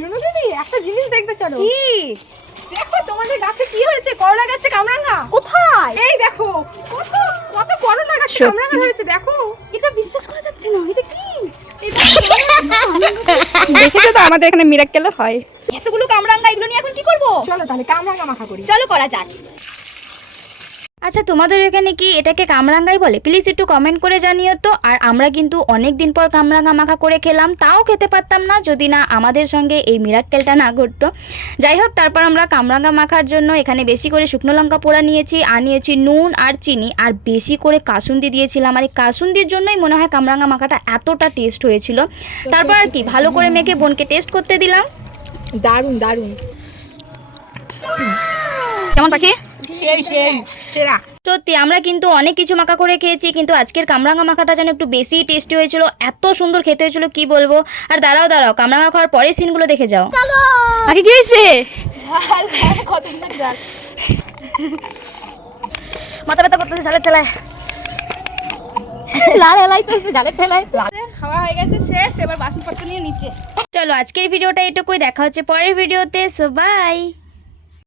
রুনু দিদি একটা জিনিস দেখবে চলো। কি? দেখো তোমাদের গাছে কি হয়েছে, করলা গাছে কামরাঙা। কোথায়? এই দেখো কত কত করলা গাছে সত্যি? কামরাঙা ধরেছে দেখো। এটা বিশ্বাস করা যাচ্ছে না, এটা কি? দেখেছো তো আমাদের এখানে মিরাক্কেল হয়। এতগুলো কামরাঙ্গা, এগুলো নিয়ে এখন কি করব? চলো তাহলে কামরাঙা মাখা করি। চলো করা যাক। আচ্ছা, তোমাদের এখানে কি এটাকে কামরাঙ্গাই বলে? প্লিজ একটু কমেন্ট করে জানিও তো। আর আমরা কিন্তু অনেক দিন পর কামরাঙ্গা মাখা করে খেলাম, তাও খেতে পারতাম না যদি না আমাদের সঙ্গে এই মিরাক্কেলটা না ঘটতো। যাই হোক, তারপর আমরা কামরাঙ্গা মাখার জন্য এখানে বেশি করে শুকনো লঙ্কা পোড়া নিয়েছি, আর নিয়েছি নুন আর চিনি, আর বেশি করে কাসুন্দি দিয়েছিলাম। আর এই কাসুন্দির জন্যই মনে হয় কামরাঙ্গা মাখাটা এতটা টেস্ট হয়েছিল। তারপর আর কি ভালো করে মেখে বোনকে টেস্ট করতে দিলাম। দারুন দারুন। কেমন পাখি? সেই সেই সেরা। সত্যি আমরা কিন্তু অনেক কিছু মাখা করে খেয়েছি, কিন্তু আজকের কামরাঙ্গা মাখাটা যেন একটু বেশি টেস্টি হয়েছিল, এত সুন্দর খেতে হয়েছিল কি বলবো। আর দাঁড়াও দাঁড়াও, কামরাঙ্গা খাওয়ার পরের সিনগুলো দেখে যাও। পাখি কি হয়েছে? ঝাল কতদিন ঝাল। মাথা ব্যথা করতেছে ঝালের ঠেলায়, লাল হেলাইতেছে ঝালের ঠেলায়। খাওয়া হয়ে গেছে শেষ, এবার বাসনপত্র নিয়ে নিচে। চলো আজকের ভিডিওটা এটুকুই, দেখা হচ্ছে পরের ভিডিওতে। So by.